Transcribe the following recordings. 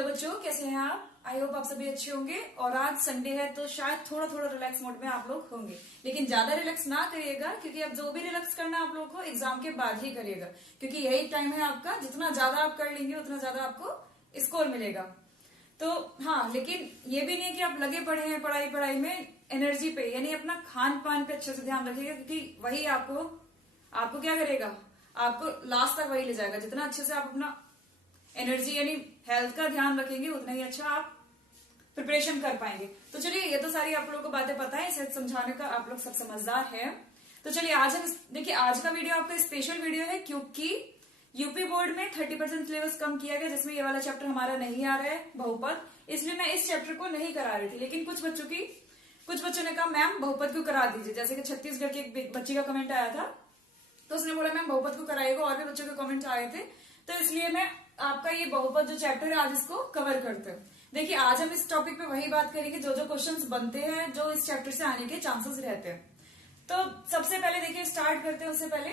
Hello बच्चों, कैसे हैं आप? आई होप आप सभी अच्छे होंगे। और आज संडे है तो शायद थोड़ा थोड़ा रिलैक्स मोड में आप लोग होंगे, लेकिन ज्यादा रिलैक्स ना करिएगा, क्योंकि अब जो भी रिलैक्स करना आप लोग को एग्जाम के बाद ही करिएगा, क्योंकि यही टाइम है आपका। जितना ज्यादा आप कर लेंगे उतना ज्यादा आपको स्कोर मिलेगा। तो हाँ, लेकिन ये भी नहीं कि आप लगे पड़े हैं पढ़ाई में एनर्जी पे, यानी अपना खान पान पे अच्छे से ध्यान रखिएगा, क्योंकि वही आपको क्या करेगा, आपको लास्ट तक वही ले जाएगा। जितना अच्छे से आप अपना एनर्जी यानी हेल्थ का ध्यान रखेंगे उतना ही अच्छा आप प्रिपरेशन कर पाएंगे। तो चलिए, ये तो सारी आप लोगों को बातें पता है, इसे समझाने का आप लोग सब समझदार हैं। तो चलिए आज हम देखिए, आज का वीडियो आपका स्पेशल वीडियो है, क्योंकि यूपी बोर्ड में 30% सिलेबस कम किया गया, जिसमें ये वाला चैप्टर हमारा नहीं आ रहा है बहुपद, इसलिए मैं इस चैप्टर को नहीं करा रही थी। लेकिन कुछ बच्चों ने कहा मैम बहुपद क्यों करा दीजिए, जैसे कि छत्तीसगढ़ की एक बच्ची का कमेंट आया था, तो उसने बोला मैम बहुपद को कराइएगा। और भी बच्चों के कमेंट आए थे, तो इसलिए मैं आपका ये बहुपद जो चैप्टर है आज इसको कवर करते हैं। देखिए, आज हम इस टॉपिक पे वही बात करेंगे जो क्वेश्चंस बनते हैं, जो इस चैप्टर से आने के चांसेस रहते हैं। तो सबसे पहले देखिए, स्टार्ट करते हैं। उससे पहले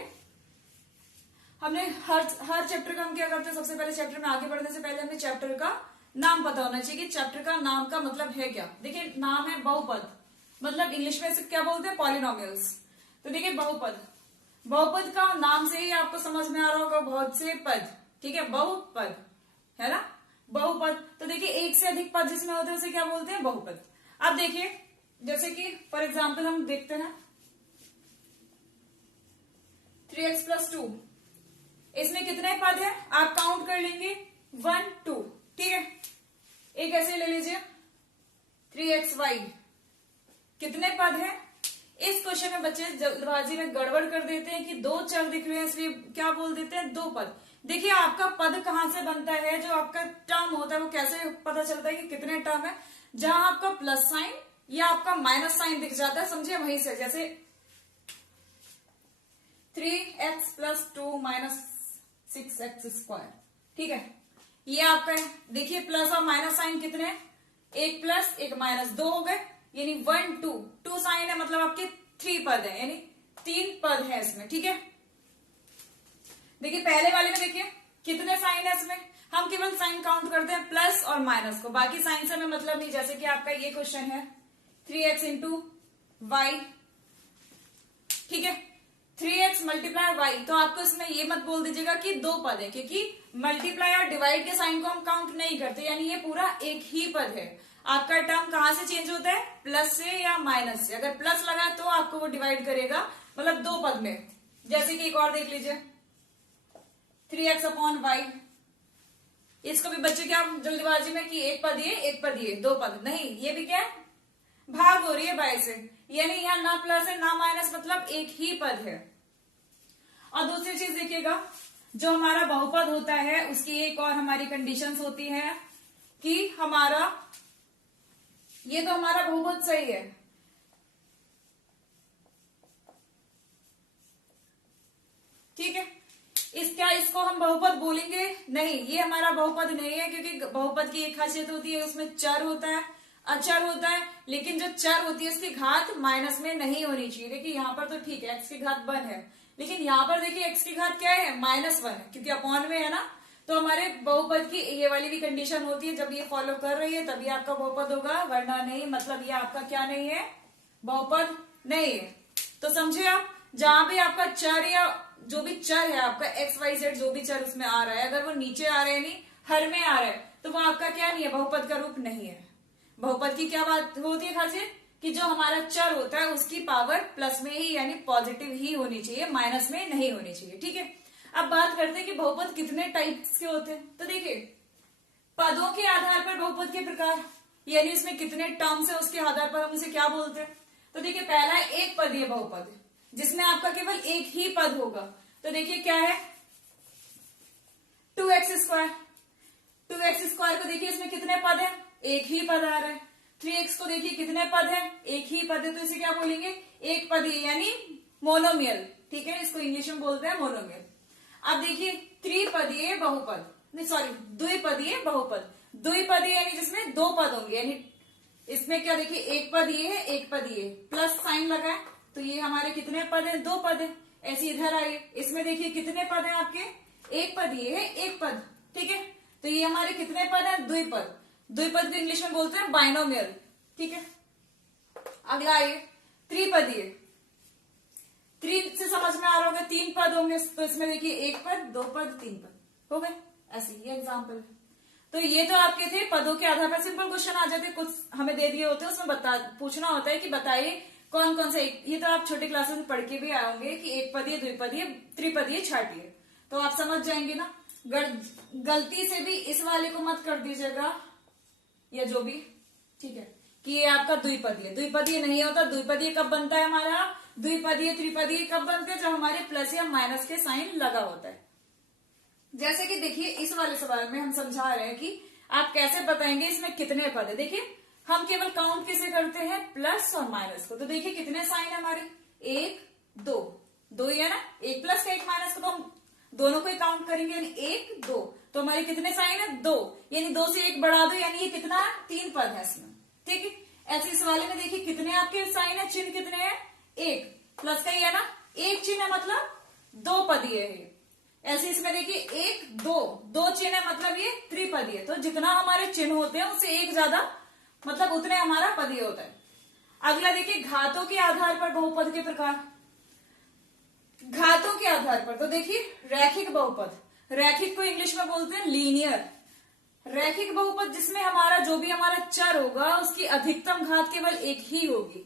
हमने हर चैप्टर का हम क्या करते हैं, सबसे पहले चैप्टर में आगे बढ़ने से पहले हमें चैप्टर का नाम पता होना चाहिए कि चैप्टर का नाम का मतलब है क्या। देखिए, नाम है बहुपद, मतलब इंग्लिश में इसे क्या बोलते हैं, पॉलिनोमियल्स। तो देखिए, बहुपद का नाम से ही आपको समझ में आ रहा होगा, बहुत से पद, ठीक है, बहुपद है ना, बहुपद। तो देखिए, एक से अधिक पद जिसमें होते हैं उसे क्या बोलते हैं, बहुपद। अब देखिए, जैसे कि फॉर एग्जाम्पल हम देखते हैं 3x+2, इसमें कितने पद है आप काउंट कर लेंगे, 1 2, ठीक है। एक ऐसे ले लीजिए 3xy, कितने पद है। इस क्वेश्चन में बच्चे जल्दबाजी में गड़बड़ कर देते हैं कि दो चर दिख रहे हैं, इसलिए क्या बोल देते हैं, दो पद। देखिए, आपका पद कहां से बनता है, जो आपका टर्म होता है वो कैसे पता चलता है कि कितने टर्म है। जहां आपका प्लस साइन या आपका माइनस साइन दिख जाता है, समझिए वहीं से, जैसे 3x+2 - 6x², ठीक है, ये आपका है। देखिए, प्लस और माइनस साइन कितने, एक प्लस एक माइनस, दो हो गए, यानी 1 2 साइन है, मतलब आपके 3 पद है, यानी 3 पद है इसमें, ठीक है। देखिए, पहले वाले में देखिए कितने साइन है इसमें, हम केवल साइन काउंट करते हैं प्लस और माइनस को, बाकी साइन से हमें मतलब नहीं। जैसे कि आपका ये क्वेश्चन है 3x × y, ठीक है, 3x × y, तो आपको इसमें ये मत बोल दीजिएगा कि दो पद है, क्योंकि मल्टीप्लाई और डिवाइड के साइन को हम काउंट नहीं करते, यानी ये पूरा एक ही पद है। आपका टर्म कहां से चेंज होता है, प्लस से या माइनस से। अगर प्लस लगा तो आपको वो डिवाइड करेगा, मतलब दो पद में। जैसे कि एक और देख लीजिए 3x/y, इसको भी बच्चे क्या जल्दबाजी में कि एक पद ये दो पद नहीं, ये भी क्या है, भाग हो रही है बाय से, यानी यहाँ ना प्लस है ना माइनस, मतलब एक ही पद है। और दूसरी चीज देखिएगा, जो हमारा बहुपद होता है उसकी एक और हमारी कंडीशंस होती है कि हमारा ये तो हमारा बहुपद सही है, ठीक है, इसको हम बहुपद बोलेंगे नहीं, ये हमारा बहुपद नहीं है, क्योंकि बहुपद की एक खासियत होती है, उसमें चर होता है, अचर होता है, लेकिन जो चर होती है उसकी घात माइनस में नहीं होनी चाहिए। देखिए, यहाँ पर तो ठीक है, x की घात 1 है, लेकिन यहाँ पर देखिए x की घात क्या है, -1 है, क्योंकि अपॉन में है ना। तो हमारे बहुपद की ये वाली भी कंडीशन होती है, जब ये फॉलो कर रही है तभी आपका बहुपद होगा, वरना नहीं, मतलब ये आपका क्या नहीं है, बहुपद नहीं है। तो समझे आप, जहां भी आपका चर या जो भी चर है आपका XYZ, जो भी चर उसमें आ रहा है, अगर वो नीचे आ रहे हैं, नहीं हर में आ रहा है, तो वो आपका क्या नहीं है, बहुपद का रूप नहीं है। बहुपद की क्या बात होती है खासियत, कि जो हमारा चर होता है उसकी पावर प्लस में ही यानी पॉजिटिव ही होनी चाहिए, माइनस में नहीं होनी चाहिए, ठीक है। अब बात करते हैं कि बहुपद कितने टाइप्स के होते हैं। तो देखिए, पदों के आधार पर बहुपद के प्रकार, यानी इसमें कितने टर्म्स है उसके आधार पर हम उसे क्या बोलते हैं। तो देखिए, पहला एक पदीय बहुपद, जिसमें आपका केवल एक ही पद होगा। तो देखिए क्या है, 2x², 2x² को देखिए इसमें कितने पद है, एक ही पद आ रहा है। 3x को देखिए कितने पद है, एक ही पद है, तो इसे क्या बोलेंगे, एक पदीय यानी मोनोमियल, ठीक है, इसको इंग्लिश में बोलते हैं मोनोमियल। अब देखिए त्रिपदीय बहुपद, नहीं सॉरी, द्विपदीय बहुपद, द्विपदीय यानी जिसमें दो पद होंगे, यानी इसमें क्या देखिए, एक पद ये है, एक पद ये, प्लस साइन लगा है, तो ये हमारे कितने पद है, दो पद है। ऐसे इधर आइए, इसमें देखिए कितने पद है आपके, एक पद ये है, एक पद, ठीक है। तो ये हमारे कितने पद है? द्विपद। द्विपद को इंग्लिश में बोलते हैं बाइनोमियल। ठीक है, अगला ये त्रिपदीय। त्रि से समझ में आ रहा होगा, 3 पद होंगे, तो इसमें देखिए 1 पद, 2 पद, 3 पद हो गए। ऐसे ये एग्जाम्पल है। तो ये तो आपके थे पदों के आधार पर सिंपल क्वेश्चन आ जाते, कुछ हमें दे दिए होते हैं, उसमें पूछना होता है कि बताइए कौन कौन से। ये तो आप छोटे क्लासेस में पढ़ के भी आए होंगे कि 1 पदीय, द्विपदीय, त्रिपदीय, छाटीय, तो आप समझ जाएंगे ना। गलती से भी इस वाले को मत कर दीजिएगा या जो भी, ठीक है, कि ये आपका द्विपदीय। द्विपदीय नहीं होता। द्विपदीय कब बनता है हमारा? द्विपदीय त्रिपदीय कब बनते हैं? जब हमारे प्लस या माइनस के साइन लगा होता है। जैसे कि देखिए इस वाले सवाल में हम समझा रहे हैं कि आप कैसे बताएंगे इसमें कितने पद है। देखिए हम केवल काउंट किसे करते हैं? प्लस और माइनस को। तो देखिए कितने साइन है हमारे? 1 2, 2 ही है ना, 1 प्लस का 1 माइनस का, तो हम दोनों को ही काउंट करेंगे, यानी 1 2। तो हमारे कितने साइन है? 2, यानी 2 से 1 बढ़ा दो, यानी ये कितना? 3 पद है इसमें। ठीक है, ऐसे इस वाले में देखिए कितने आपके साइन है, चिन्ह कितने हैं? 1 प्लस का ही है ना, 1 चिन्ह है, मतलब 2 पदीय है। ऐसे इसमें देखिए 1 2, 2 चिन्ह है, मतलब ये त्रिपदीय। तो जितना हमारे चिन्ह होते हैं उससे 1 ज्यादा, मतलब उतने हमारा पदीय होता है। अगला देखिए घातों के आधार पर बहुपद के प्रकार। घातों के आधार पर तो देखिए रैखिक बहुपद, रैखिक को इंग्लिश में बोलते हैं लीनियर। रैखिक बहुपद जिसमें हमारा जो भी हमारा चर होगा उसकी अधिकतम घात केवल 1 ही होगी।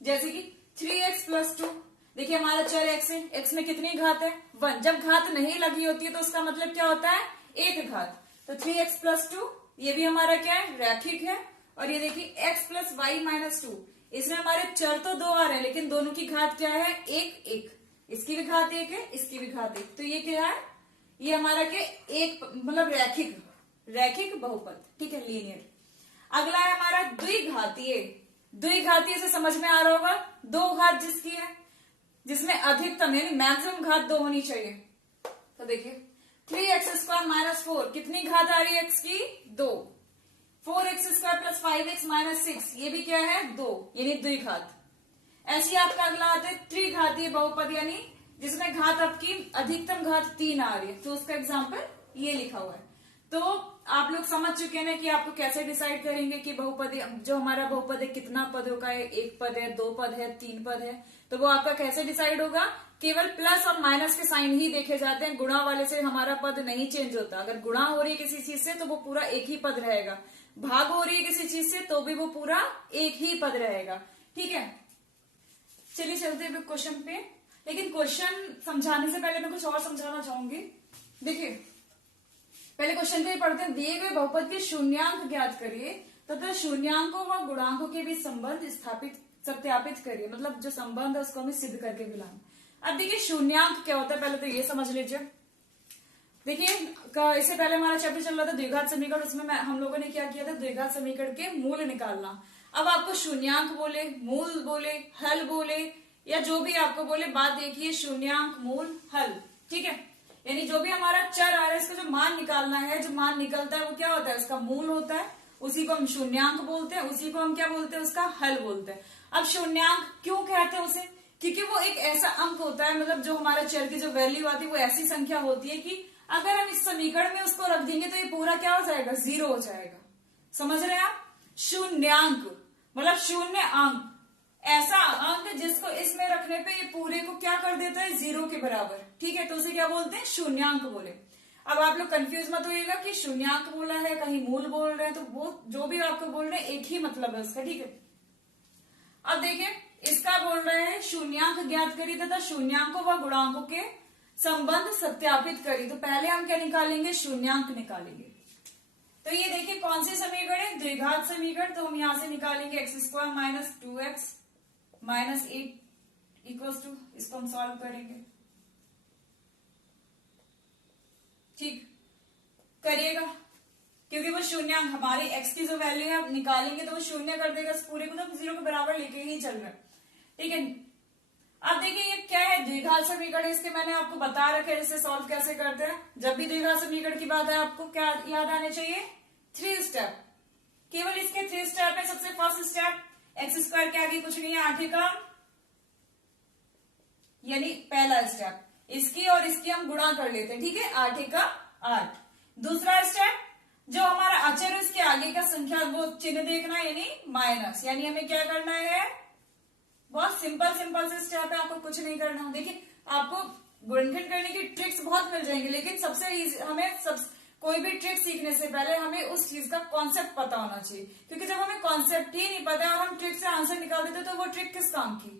जैसे कि 3x + 2, देखिए हमारा चर x है, x में कितनी घात है? 1। जब घात नहीं लगी होती है तो उसका मतलब क्या होता है? 1 घात। तो 3x + 2 ये भी हमारा क्या है? रैखिक है। और ये देखिए x + y - 2, इसमें हमारे चर तो 2 आ रहे हैं लेकिन दोनों की घात क्या है? 1 1। इसकी भी घात 1 है, इसकी भी घात 1, तो ये क्या है? ये हमारा क्या? एक मतलब रैखिक, रैखिक बहुपद। ठीक है, लीनियर। अगला है हमारा द्विघातीय। द्विघातीय से समझ में आ रहा होगा, 2 घात जिसकी है, जिसमें अधिकतम यानी मैक्सिमम घात 2 होनी चाहिए। तो देखिए 3x² - 4, कितनी घात आ रही है x की? 2। 4x² + 5x - 6, ये भी क्या है? 2, यानी द्विघात। ऐसी आपका अगला आता है त्रिघातीय बहुपद, यानी जिसमें घात आपकी अधिकतम घात 3 आ रही है। तो उसका एग्जाम्पल ये लिखा हुआ है। तो आप लोग समझ चुके हैं ना कि आपको कैसे डिसाइड करेंगे कि बहुपद जो हमारा बहुपद है कितना पदों का है? 1 पद है, 2 पद है, 3 पद है। तो वो आपका कैसे डिसाइड होगा? केवल प्लस और माइनस के साइन ही देखे जाते हैं, गुणा वाले से हमारा पद नहीं चेंज होता। अगर गुणा हो रही है किसी चीज से तो वो पूरा एक ही पद रहेगा, भाग हो रही है किसी चीज से तो भी वो पूरा एक ही पद रहेगा। ठीक है, चलिए चलते हैं क्वेश्चन पे। लेकिन क्वेश्चन समझाने से पहले मैं कुछ और समझाना चाहूंगी। देखिए पहले क्वेश्चन पे पढ़ते हैं, दिए गए बहुपद के शून्यांक ज्ञात करिए तथा शून्यांकों व गुणांकों के बीच संबंध सत्यापित करिए। मतलब जो संबंध है उसको हमें सिद्ध करके मिलाना। अब देखिए शून्यांक क्या होता है, पहले तो ये समझ लीजिए। देखिए इससे पहले हमारा चैप्टर चल रहा था द्विघात समीकरण, उसमें हम लोगों ने क्या किया था? द्विघात समीकरण के मूल निकालना। अब आपको शून्यांक बोले, मूल बोले, हल बोले या जो भी आपको बोले, बात देखिए शून्यांक, मूल, हल। ठीक है, यानी जो भी हमारा चर आ रहा है इसका जो मान निकालना है, जो मान निकलता है वो क्या होता है? उसका मूल होता है, उसी को हम शून्यांक बोलते हैं, उसी को हम क्या बोलते हैं? उसका हल बोलते हैं। अब शून्यांक क्यों कहते हैं उसे? क्योंकि वो एक ऐसा अंक होता है, मतलब जो हमारा चर की जो वैल्यू आती है वो ऐसी संख्या होती है कि अगर हम इस समीकरण में उसको रख देंगे तो ये पूरा क्या हो जाएगा? 0 हो जाएगा। समझ रहे हैं आप? शून्यांक मतलब शून्य अंक, ऐसा अंक जिसको इसमें रखने पे ये पूरे को क्या कर देता है? 0 के बराबर। ठीक है, तो उसे क्या बोलते हैं? शून्यांक बोले। अब आप लोग कंफ्यूज मत होइएगा कि शून्यांक बोला है कहीं मूल बोल रहे हैं, तो वो जो भी आपको बोल रहे हैं एक ही मतलब है उसका। ठीक है, अब देखिए इसका बोल रहे हैं शून्यांक ज्ञात करिए तथा शून्यांकों व गुणांकों के संबंध सत्यापित करिए। तो पहले हम क्या निकालेंगे? शून्यांक निकालेंगे। तो ये देखिए कौन सी समीकरण है? द्विघात समीकरण। तो हम यहां से निकालेंगे x² - 2x - 8 = इसको हम सॉल्व करेंगे। ठीक करिएगा, क्योंकि वो शून्यांक हमारे x की जो वैल्यू है निकालेंगे तो वो शून्य कर देगा, इस पूरे को तो 0 के बराबर लेके ही चल रहा है। ठीक है, अब देखिए ये क्या है? द्विघात समीकरण। इसके मैंने आपको बता रखे इसे सॉल्व कैसे करते हैं। जब भी द्विघात समीकरण की बात है आपको क्या याद आने चाहिए? 3 स्टेप। केवल इसके 3 स्टेप है। सबसे फर्स्ट स्टेप, x² के आगे कुछ नहीं है, 8 का, यानी पहला स्टेप इसकी और इसकी हम गुणा कर लेते हैं। ठीक है, 8 का 8। दूसरा स्टेप जो हमारा अचर है उसके आगे का संख्या वो चिन्ह देखना है, यानी माइनस। यानी हमें क्या करना है, बहुत सिंपल सिंपल से स्टेप है, आपको कुछ नहीं करना। देखिए आपको गुणनखंड करने की ट्रिक्स बहुत मिल जाएंगी, लेकिन सबसे इजी हमें कोई भी ट्रिक सीखने से पहले हमें उस चीज का कॉन्सेप्ट पता होना चाहिए, क्योंकि जब हमें कॉन्सेप्ट ही नहीं पता और हम ट्रिक से आंसर निकाल देते तो वो ट्रिक किस काम की।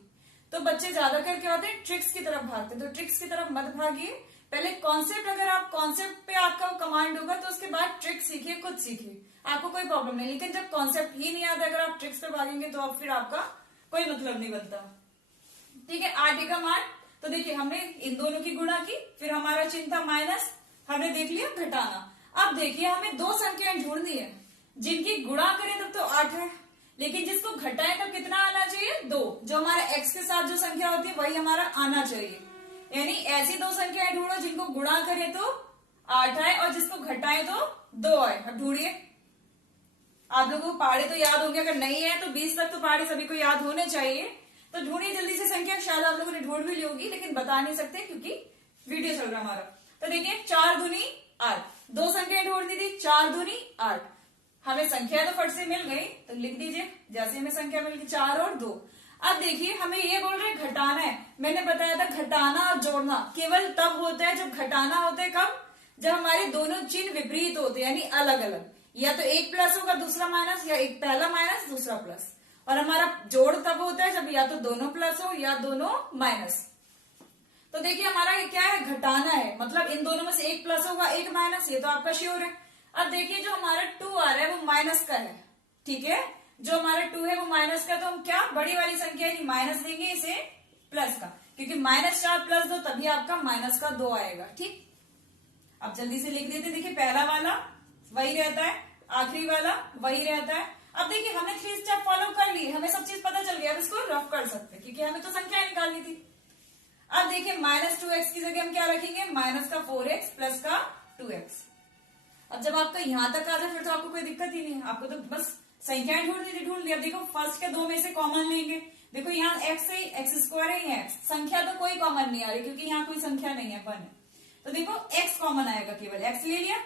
तो बच्चे ज्यादातर क्या होते हैं, ट्रिक्स की तरफ भागते हैं। तो ट्रिक्स की तरफ मत भागिए, पहले कॉन्सेप्ट, अगर आप कॉन्सेप्ट पे आपका कमांड होगा तो उसके बाद ट्रिक सीखिए, खुद सीखिए, आपको कोई प्रॉब्लम नहीं। लेकिन जब कॉन्सेप्ट ही नहीं आता, अगर आप ट्रिक्स पे भागेंगे तो अब फिर आपका कोई मतलब नहीं बनता। ठीक है, 8 एकम 8। तो देखिए हमने इन दोनों की गुणा की, फिर हमारा चिन्ह था माइनस, हमने देख लिया घटाना। अब देखिए हमें दो संख्याएं ढूंढनी है, जिनकी गुणा करें तब तो 8 है, लेकिन जिसको घटाएं तब कितना आना चाहिए, 2। जो हमारा x के साथ जो संख्या होती है वही हमारा आना चाहिए। यानी ऐसी दो संख्याएं ढूंढो जिनको गुणा करें तो 8 आए और जिसको घटाएं तो 2 आए। अब ढूंढिए, आप लोगों को पहाड़े तो याद होंगे, अगर नहीं है तो 20 तक तो पहाड़े सभी को याद होने चाहिए। तो ढूंढिए जल्दी से संख्या, शायद आप लोगों ने ढूंढ भी ली होगी लेकिन बता नहीं सकते क्योंकि वीडियो चल रहा हमारा। तो देखिए 4 दूनी 8, दो संख्याएं ढूंढनी थी, 4 दूनी 8। हमें संख्या तो फट से मिल गई, तो लिख दीजिए जैसे हमें संख्या मिल गई 4 और 2। अब देखिए हमें ये बोल रहे घटाना है, मैंने बताया था घटाना और जोड़ना केवल तब होता है जब घटाना होता है, कब, जब हमारे दोनों चिन्ह विपरीत होते हैं, यानी अलग अलग, या तो एक प्लस होगा दूसरा माइनस, या एक पहला माइनस दूसरा प्लस। और हमारा जोड़ तब होता है जब या तो दोनों प्लस हो या दोनों माइनस। तो देखिए हमारा ये क्या है, घटाना है, मतलब इन दोनों में से एक प्लस होगा एक माइनस, ये तो आपका श्योर है। अब देखिए जो हमारा 2 आ रहा है वो माइनस का है, ठीक है, जो हमारा 2 है वो माइनस का, तो हम क्या बड़ी वाली संख्या यानी माइनस देंगे इसे प्लस का, क्योंकि -4 प्लस 2 तभी आपका माइनस का 2 आएगा। ठीक, अब जल्दी से लिख देते, देखिए पहला वाला वही रहता है, आखिरी वाला वही रहता है। अब देखिए हमने 3 स्टेप फॉलो कर लिए, हमें सब चीज पता चल गया, अब इसको रफ कर सकते हैं क्योंकि हमें तो संख्या निकालनी थी। अब देखिए -2x की जगह हम क्या रखेंगे, माइनस का 4x प्लस का 2x। अब जब आपका यहां तक आ जाए फिर तो आपको कोई दिक्कत ही नहीं है, आपको तो बस संख्याएं ढूंढ ली। अब देखो फर्स्ट के 2 में से कॉमन लेंगे, देखो यहाँ x है, x² है, ये x, संख्या तो कोई कॉमन नहीं आ रही क्योंकि यहाँ कोई संख्या नहीं है, 1 है। तो देखो x कॉमन आएगा, केवल x ले लिया,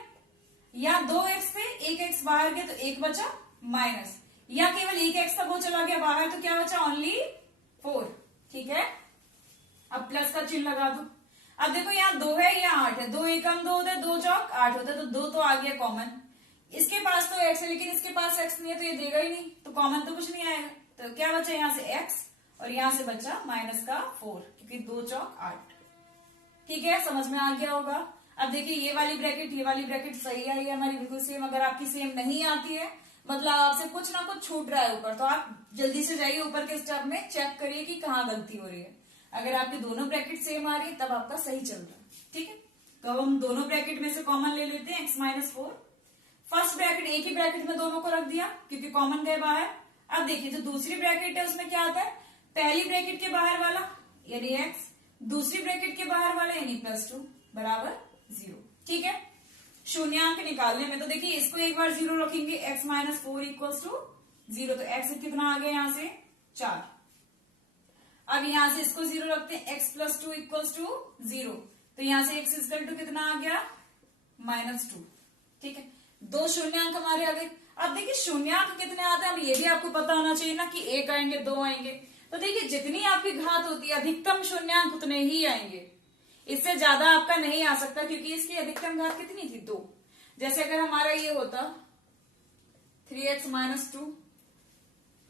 या 2x थे, एक x बाहर गया तो 1 बचा माइनस, या केवल एक x था वो चला गया बाहर तो क्या बचा, ओनली 4। ठीक है, अब प्लस का चिन्ह लगा दो। अब देखो यहाँ 2 है, यहाँ 8 है, 2 एकम 2 होता है, 2 चौक 8 होता है, तो 2 तो आ गया कॉमन। इसके पास तो x है लेकिन इसके पास x नहीं है तो ये देगा ही नहीं, तो कॉमन तो कुछ नहीं आएगा। तो क्या बचा यहाँ से x और यहाँ से बचा माइनस का 4, क्योंकि 2 चौक 8। ठीक है, समझ में आ गया होगा। अब देखिए ये वाली ब्रैकेट ये वाली ब्रैकेट सही आई है हमारी, बिल्कुल सेम। अगर आपकी सेम नहीं आती है, मतलब आपसे कुछ ना कुछ छूट रहा है ऊपर, तो आप जल्दी से जाइए ऊपर के स्टेप में, चेक करिए कि कहाँ गलती हो रही है। अगर आपकी दोनों ब्रैकेट सेम आ रही है तब आपका सही चल रहा है। ठीक है, तो अब हम दोनों ब्रैकेट में से कॉमन ले लेते हैं, x-4। फर्स्ट ब्रैकेट एक ही ब्रैकेट में दोनों को रख दिया क्योंकि कॉमन गए बाहर। अब देखिए जो दूसरी ब्रैकेट है उसमें क्या आता है, पहली ब्रैकेट के बाहर वाला यानी x, दूसरी ब्रैकेट के बाहर वाला यानी +2 बराबर 0। ठीक है, शून्यांक निकालने में तो देखिए इसको एक बार 0 रखेंगे, x-4 = 0, तो x कितना आ गया यहाँ से 4। अब यहां से इसको 0 रखते हैं, x + 2 = 0, तो यहां से x = कितना आ गया -2। ठीक है, 2 शून्यांक हमारे आ गए। अब देखिए शून्यांक कितने आते हैं, अब ये भी आपको पता होना चाहिए ना कि 1 आएंगे 2 आएंगे। तो देखिए जितनी आपकी घात होती है अधिकतम शून्यांक उतने ही आएंगे, इससे ज्यादा आपका नहीं आ सकता क्योंकि इसकी अधिकतम घात कितनी थी 2। जैसे अगर हमारा ये होता 3x - 2,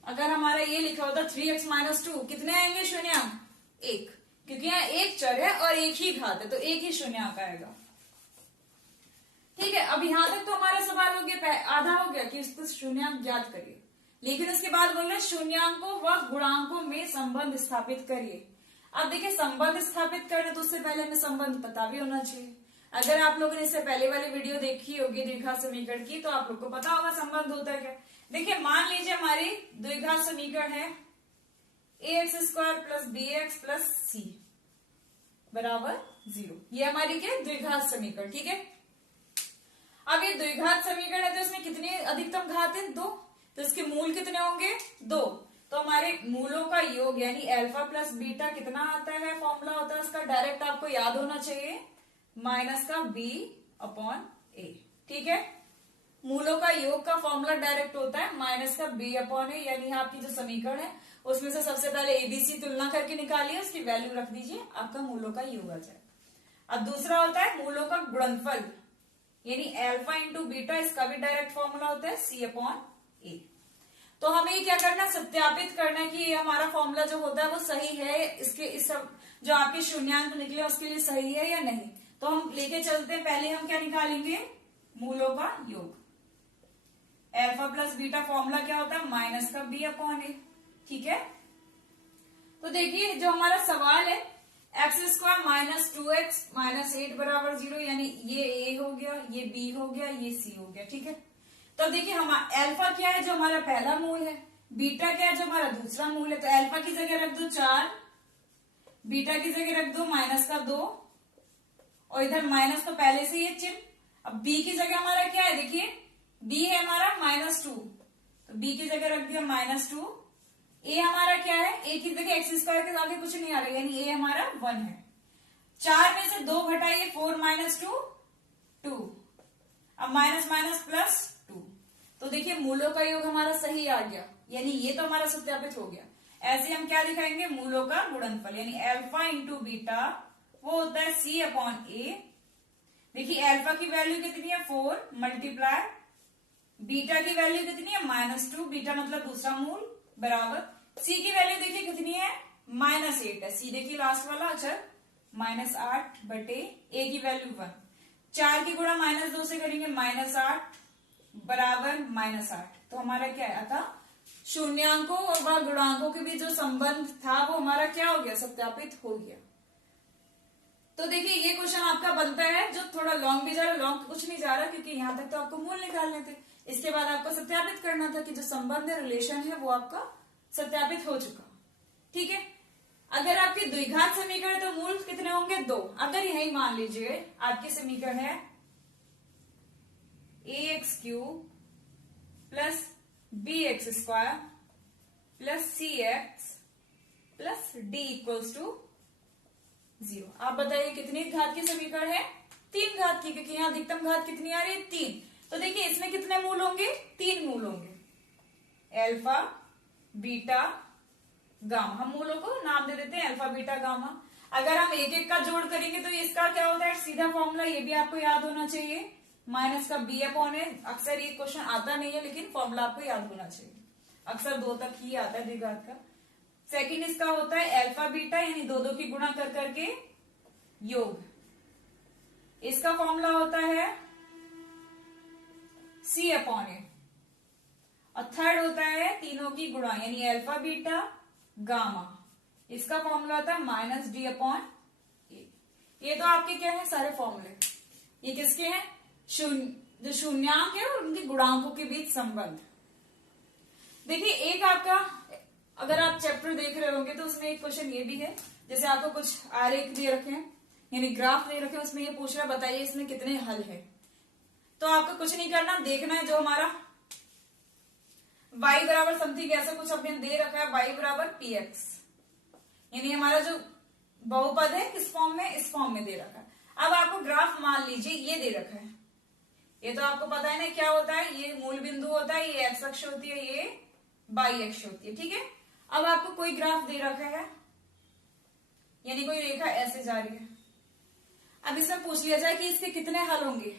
अगर हमारा ये लिखा होता 3x - 2, कितने आएंगे शून्यांक 1, क्योंकि यहाँ एक चर है और एक ही घात है तो एक ही शून्यांक आएगा। ठीक है, अब यहां तक तो हमारा सवाल हो गया, आधा हो गया कि उसको शून्यांक ज्ञात करिए, लेकिन उसके बाद बोल रहे शून्यांकों व गुणांकों में संबंध स्थापित करिए। अब देखिए संबंध स्थापित करने तो उससे पहले हमें संबंध पता भी होना चाहिए। अगर आप लोगों ने इससे पहले वाली वीडियो देखी होगी द्विघात समीकरण की तो आप लोग को पता होगा संबंध होता है क्या। देखिए मान लीजिए हमारी द्विघात समीकरण है ax² + bx + c बराबर 0, ये हमारी क्या द्विघात समीकरण। ठीक है, अब ये द्विघात समीकरण है तो इसमें कितनी अधिकतम घात है 2, तो इसके मूल कितने होंगे 2, तो हमारे मूलों का योग यानी अल्फा + बीटा कितना आता है, फॉर्मूला होता है उसका डायरेक्ट आपको याद होना चाहिए, -b/a। ठीक है, मूलों का योग का फॉर्मूला डायरेक्ट होता है माइनस का बी अपॉन ए, यानी आपकी जो समीकरण है उसमें से सबसे पहले एबीसी तुलना करके निकालिए, उसकी वैल्यू रख दीजिए, आपका मूलों का योग आ जाएगा। अब दूसरा होता है मूलों का गुणनफल, यानी अल्फा इंटू बीटा, इसका भी डायरेक्ट फॉर्मूला होता है सी अपॉन ए। तो हमें ये क्या करना है, सत्यापित करना है कि ये हमारा फॉर्मूला जो होता है वो सही है, इसके इस सब जो आपके शून्यांक निकले उसके लिए सही है या नहीं। तो हम लेके चलते हैं, पहले हम क्या निकालेंगे, मूलों का योग। अल्फा प्लस बीटा फॉर्मूला क्या होता है, माइनस का बी अपॉन ए, ठीक है। तो देखिए जो हमारा सवाल है, x square minus 2x minus 8 बराबर 0, यानी ये ए हो गया, ये बी हो गया, ये सी हो गया, ठीक है। तो देखिए हम अल्फा क्या है जो हमारा पहला मूल है, बीटा क्या है जो हमारा दूसरा मूल है। तो अल्फा की जगह रख दो 4, बीटा की जगह रख दो माइनस का 2, और इधर माइनस तो पहले से ही चिन्ह। अब बी की जगह हमारा क्या है, देखिए बी है हमारा -2, तो बी की जगह रख दिया -2। ए हमारा क्या है, ए की जगह एक्स स्क्वायर के आगे कुछ नहीं आ रहा, यानी ए हमारा 1 है। 4 में से 2 घटाइए, 4 - 2 2, अब माइनस माइनस प्लस 2। तो देखिए मूलों का योग हमारा सही आ गया, यानी ये तो हमारा सत्यापित हो गया। ऐसे हम क्या दिखाएंगे, मूलों का गुणनफल, यानी अल्फा इंटू बीटा वो होता है सी अपॉन ए। देखिए अल्फा की वैल्यू कितनी है 4 मल्टीप्लाई बीटा की वैल्यू कितनी है -2, बीटा मतलब दूसरा मूल, बराबर सी की वैल्यू देखिए कितनी है -8 है, सी देखिए लास्ट वाला अक्षर -8 बटे ए की वैल्यू 1। 4 की गुणा -2 से करेंगे -8 बराबर -8। तो हमारा क्या है, अतः शून्यांकों और गुणांकों के बीच जो संबंध था वो हमारा क्या हो गया, सत्यापित हो गया। तो देखिए ये क्वेश्चन आपका बनता है जो थोड़ा लॉन्ग भी जा रहा है, लॉन्ग कुछ नहीं जा रहा क्योंकि यहां तक तो आपको मूल निकालने थे, इसके बाद आपको सत्यापित करना था कि जो संबंध है, रिलेशन है, वो आपका सत्यापित हो चुका, ठीक है। अगर आपकी द्विघात समीकरण है तो मूल कितने होंगे, 2। अगर यही मान लीजिए आपकी समीकरण है ax³ plus bx² plus cx plus d equals to 0। आप बताइए कितनी घात की समीकरण है, 3 घात की, क्योंकि यहाँ अधिकतम घात कितनी आ रही है 3। तो देखिए इसमें कितने मूल होंगे, 3 मूल होंगे, अल्फा बीटा गामा। हम मूलों को नाम दे देते हैं अल्फा बीटा गामा। अगर हम एक एक का जोड़ करेंगे तो इसका क्या होता है, सीधा फॉर्मूला, ये भी आपको याद होना चाहिए, माइनस का बी अपॉन ए। अक्सर ये क्वेश्चन आता नहीं है लेकिन फॉर्मूला आपको याद होना चाहिए, अक्सर 2 तक ही आता है द्विघात का। सेकंड इसका होता है अल्फा बीटा, यानी 2 की गुणा कर करके योग, इसका फॉर्मूला होता है सी अपॉन ए। और थर्ड होता है तीनों की गुणा, यानी अल्फा बीटा गामा, इसका फॉर्मूला होता है -d अपॉन ए। ये तो आपके क्या है सारे फॉर्मूले, ये किसके हैं, जो शून्यांक है और उनके गुणांकों के बीच संबंध। देखिए एक आपका, अगर आप चैप्टर देख रहे होंगे तो उसमें एक क्वेश्चन ये भी है, जैसे आपको कुछ आरेख दे रखे हैं यानी ग्राफ दे रखे हैं, उसमें ये पूछ रहा है बताइए इसमें कितने हल है। तो आपको कुछ नहीं करना, देखना है जो हमारा y बराबर समथिंग ऐसा कुछ अपने दे रखा है, y बराबर px, यानी हमारा जो बहुपद है किस फॉर्म में, इस फॉर्म में दे रखा है। अब आपको ग्राफ मान लीजिए ये दे रखा है, ये तो आपको पता है ना क्या होता है, ये मूल बिंदु होता है, ये x अक्ष होती है, ये y अक्ष होती है, ठीक है। अब आपको कोई ग्राफ दे रखा है, यानी कोई रेखा ऐसे जा रही है। अब इसमें पूछ लिया जाए कि इसके कितने हल होंगे,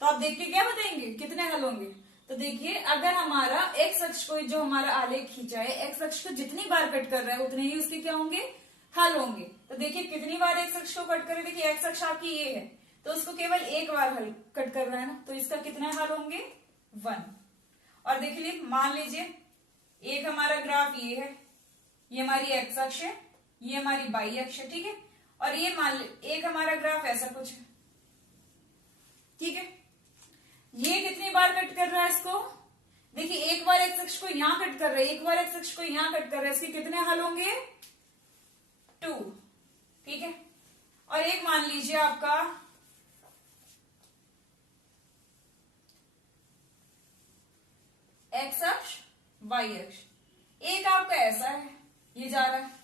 तो आप देख के क्या बताएंगे कितने हल होंगे। तो देखिए अगर हमारा एक्स अक्ष को, जो हमारा आलेख खींचा है, एक्स अक्ष को जितनी बार कट कर रहा है उतने ही उसके क्या होंगे, हल होंगे। तो देखिए कितनी बार एक्स अक्ष को कट करे, देखिए एक्स अक्ष आपकी ये है तो उसको केवल एक बार हल कट कर रहा है ना, तो इसका कितना हल होंगे 1। और देखिए मान लीजिए एक हमारा ग्राफ ये है, ये हमारी एक्स अक्ष है, ये हमारी वाई अक्ष है, ठीक है। और ये मान एक हमारा ग्राफ ऐसा कुछ है, ठीक है। ये कितनी बार कट कर रहा है इसको, देखिए एक बार एक्स अक्ष को यहां कट कर रहा है, एक बार एक्स अक्ष को यहां कट कर रहा है, इसके कितने हल होंगे 2, ठीक है। और एक मान लीजिए आपका एक्स अक्ष वाई अक्ष, एक आपका ऐसा है ये जा रहा है।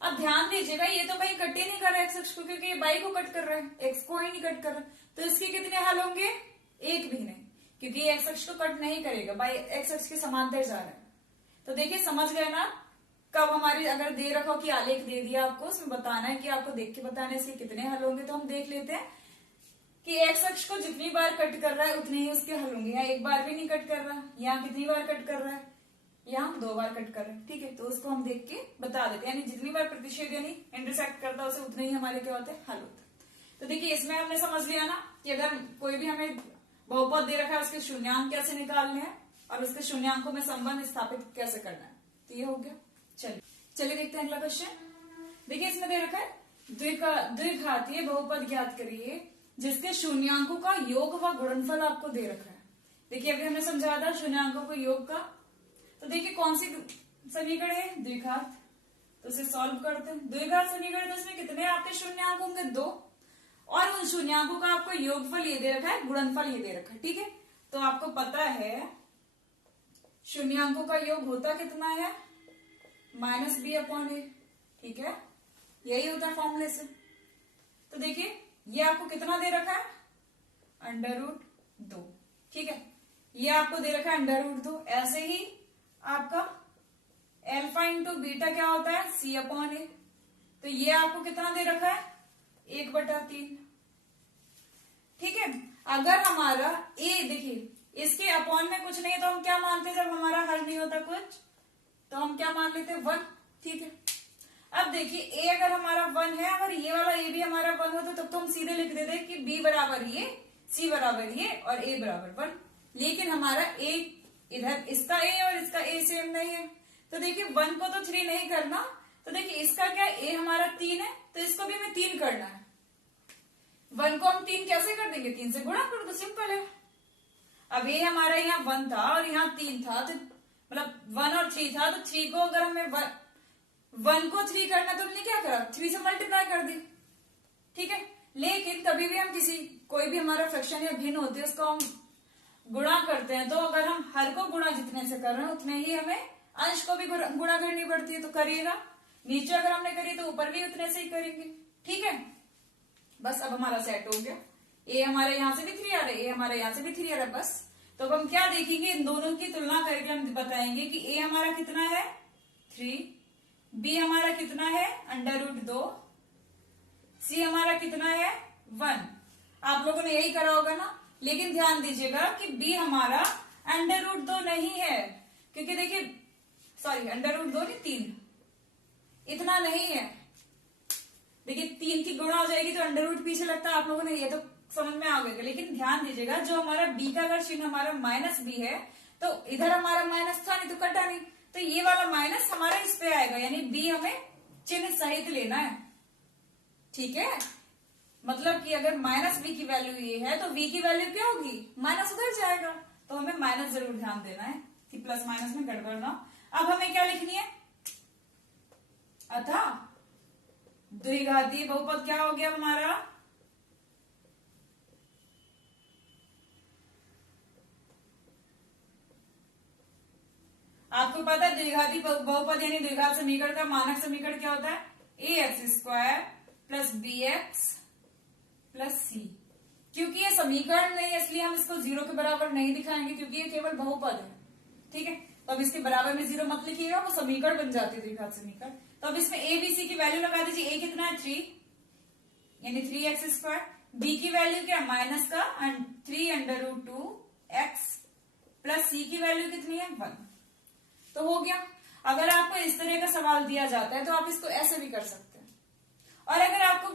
अब ध्यान दीजिएगा ये तो कहीं कट ही नहीं कर रहा है एक्स अक्ष को, क्योंकि ये वाई को कट कर रहा है, एक्स को ही नहीं कट कर रहा है, तो इसके कितने हल होंगे, एक भी नहीं। क्योंकि ये एक्स अक्ष को कट नहीं करेगा, बाई एक्स अक्ष के समांतर जा रहा है। तो देखिए समझ गए ना, कब हमारी अगर दे रखा हो कि आलेख दे दिया आपको, उसमें बताना है कि आपको देख के बताना है इसके कितने हल होंगे। तो हम देख लेते हैं कि एक्स अक्ष को जितनी बार कट कर रहा है उतने ही उसके हल होंगे। यहाँ एक बार भी नहीं कट कर रहा, यहाँ कितनी बार कट कर रहा है, यहाँ 2 बार कट कर रहा है। ठीक है, तो उसको हम देख के बता देते हैं, यानी जितनी बार प्रतिच्छेद यानी इंटरसेक्ट करता है उसे उतने ही हमारे क्या होते हैं, हल होते हैं। तो देखिए इसमें हमने समझ लिया ना कि अगर कोई भी हमें बहुपद दे रखा है उसके शून्यांक कैसे निकालने हैं और उसके शून्यांकों में संबंध स्थापित कैसे करना है। तो ये हो गया। चलिए देखते हैं अगला क्वेश्चन। देखिए इसमें दे रखा है द्विघातीय बहुपद ज्ञात करिए जिसके शून्यांकों का योग व गुणनफल आपको दे रखा है। देखिए अभी हमने समझाया था शून्यांकों को योग का। तो देखिए कौन सी समीकरण है, द्विघात, तो उसे सॉल्व करते हैं। द्विघात समीकरण, तो इसमें कितने आपके शून्यांक होंगे, 2, और उन शून्यांकों का आपको योगफल ये दे रखा है, गुणनफल ये दे रखा है। ठीक है, तो आपको पता है शून्यांकों का योग होता कितना है, -b/a। ठीक है, यही होता है फॉर्मूले से। तो देखिए ये आपको कितना दे रखा है, √2। ठीक है, ये आपको दे रखा है √2। ऐसे ही आपका अल्फा इंटू बीटा क्या होता है, c/a। तो ये आपको कितना दे रखा है, 1/3। ठीक है, अगर हमारा a, देखिए इसके अपॉन में कुछ नहीं है तो हम क्या मानते हैं, जब हमारा हल नहीं होता कुछ तो हम क्या मान लेते हैं, 1। ठीक है, अब देखिए a अगर हमारा 1 है, अगर ये वाला a भी हमारा 1 हो तब तो हम सीधे लिख देते कि b बराबर ये, c बराबर ये और a बराबर 1। लेकिन हमारा a इधर, इसका a और इसका a सेम नहीं है। तो देखिए 1 को तो 3 नहीं करना, तो देखिए इसका क्या, a हमारा 3 है तो इसको भी हमें 3 करना है। 1 को हम 3 कैसे कर देंगे, 3 से गुणा कर दो, सिंपल है। अब a हमारा यहाँ 1 था और यहाँ 3 था, तो मतलब 1 और 3 था, तो 3 को अगर हमें 1 को 3 करना तो हमने क्या करा, 3 से मल्टीप्लाई कर दी। ठीक है, लेकिन कभी भी हम कोई भी हमारा फ्रैक्शन या भिन्न होती है उसको हम गुणा करते हैं, तो अगर हम हर को गुणा जितने से कर रहे हैं उतने ही हमें अंश को भी गुणा करनी पड़ती है। तो करिएगा, नीचे अगर हमने करी तो ऊपर भी उतने से ही करेंगे। ठीक है, बस अब हमारा सेट हो गया। a हमारे यहां से भी 3 आ रहा है, a हमारे यहां से भी 3 आ रहा है। बस तो अब हम क्या देखेंगे, इन दोनों की तुलना करके हम बताएंगे कि a हमारा कितना है, 3, b हमारा कितना है, √2, c हमारा कितना है, 1। आप लोगों ने यही करा होगा ना, लेकिन ध्यान दीजिएगा कि b हमारा √2 नहीं है, क्योंकि देखिए सॉरी √2 नहीं, 3 इतना नहीं है। देखिए 3 की गुणा हो जाएगी तो √ पीछे लगता है, आप लोगों ने ये तो समझ में आ गया। लेकिन ध्यान दीजिएगा जो हमारा b का अगर चिन्ह हमारा -b है तो इधर हमारा माइनस था नहीं तो कटा नहीं, तो ये वाला माइनस हमारा इस पे आएगा, यानी b हमें चिन्ह सहित लेना है। ठीक है, मतलब कि अगर -b की वैल्यू ये है तो v की वैल्यू क्या होगी, माइनस उधर जाएगा, तो हमें माइनस जरूर ध्यान देना है कि प्लस माइनस में गड़बड़ ना। अब हमें क्या लिखनी है, अतः द्विघातीय बहुपद क्या हो गया हमारा, आपको पता है द्विघाती बहुपद यानी द्विघात समीकरण का मानक समीकरण क्या होता है, ax² + bx + c। क्योंकि ये समीकरण नहीं है इसलिए हम इसको 0 के बराबर नहीं दिखाएंगे, क्योंकि ये केवल बहुपद है। ठीक है, तो अब इसके बराबर में 0 मत लिखिएगा, वो समीकरण बन जाती है द्विघात समीकरण। तो अब इसमें a b c की वैल्यू लगा दीजिए। a कितना है, 3 यानी 3x², b की वैल्यू क्या, माइनस का 3 √2x + c की वैल्यू कितनी है, 1। तो हो गया। अगर आपको इस तरह का सवाल दिया जाता है तो आप इसको ऐसे भी कर सकते हैं। और अगर आपको